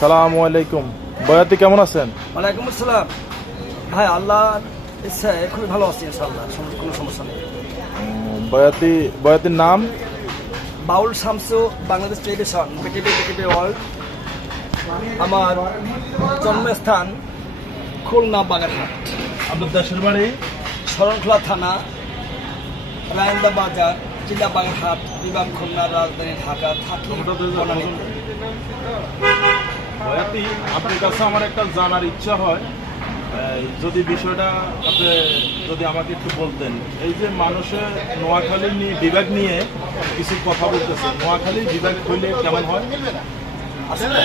সালামু আলাইকুম। বয়াতি কেমন আছেন? ওয়ালাইকুম আসসালাম। ভাই আল্লাহ ইচ্ছায় খুবই ভালো আছি ইনশাআল্লাহ, কোনো সমস্যা নেই। বয়াতির নাম? Baul Shamsu, Bangladesh television, BTV world. আমার জন্মস্থান খুলনা বাগেরহাট। আপনার দেশের বাড়ি? শরণখোলা থানা, রায়ন্দা বাজার, জেলা বাগেরহাট, বিভাগ খুলনা, রাজধানী ঢাকা। থাকি বনানীতে। বয়াতি, আপনার কাছে আমার একটা জানার ইচ্ছা হয়, যদি বিষয়টা আপনি যদি আমাকে একটু বলতেন। এই যে মানুষের নোয়াখালী নিয়ে বিভাগ নিয়ে কিছু কথা বলতেছে, নোয়াখালী বিভাগ হইলে কেমন হয়? আসলে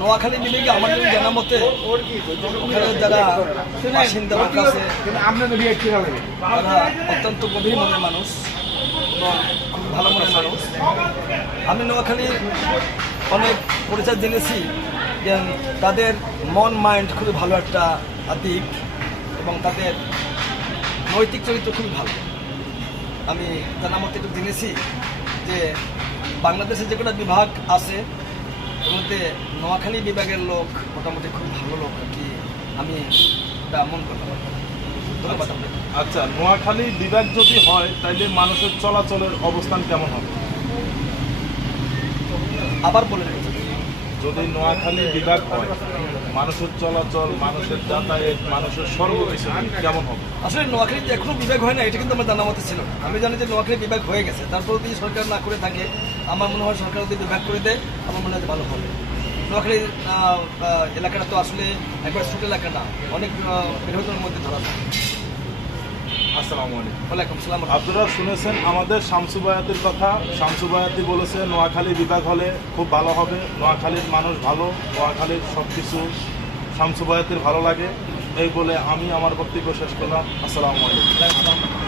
নোয়াখালী বিভাগে আমাদের জানা মতে ওখানে যারা বাসিন্দা লোক আছে তারা অত্যন্ত গভীর মনের মানুষ এবং খুব ভালো মনের মানুষ। আমি নোয়াখালীর অনেক পরিচয় জেনেছি যে তাদের মন মাইন্ড খুবই ভালো একটা দিক এবং তাদের নৈতিক চরিত্র খুবই ভালো। আমি জানা মতে একটু জেনেছি যে বাংলাদেশে যে কোনো বিভাগ আছে এর মধ্যে নোয়াখালী বিভাগের লোক মোটামুটি খুব ভালো লোক আর কি, আমি এটা মন করতে পারি। ধন্যবাদ আপনাকে। আচ্ছা, নোয়াখালী বিভাগ যদি হয় তাহলে মানুষের চলাচলের অবস্থান কেমন হবে? আবার বলে রেখেছি, যদি নোয়াখালী বিভাগ হয়, মানুষের চলাচল, মানুষের যাতায়াত, মানুষের সর্বকিছু কেমন হবে? আসলে নোয়াখালীতে এখনো বিভাগ হয় না, এটা কিন্তু আমার জানা মতে ছিল না। আমি জানি যে নোয়াখালী বিভাগ হয়ে গেছে, তারপর যদি সরকার না করে থাকে, আমার মনে হয় সরকার যদি বিভাগ করে দেয় আমার মনে হয় ভালো হবে। নোয়াখালী এলাকাটা তো আসলে একবার ছোট এলাকা না, অনেক বৃহত্তর মধ্যে ধরা যায়। আসসালামু আলাইকুম। ওয়ালাইকুম সালাম। আপনারা শুনেছেন আমাদের শামসু বায়াতির কথা। শামসু বায়াতি বলেছে নোয়াখালী বিভাগ হলে খুব ভালো হবে, নোয়াখালীর মানুষ ভালো, নোয়াখালীর সব কিছু শামসু বায়াতির ভালো লাগে। এই বলে আমি আমার বক্তব্য শেষ করলাম। আসসালামু আলাইকুম।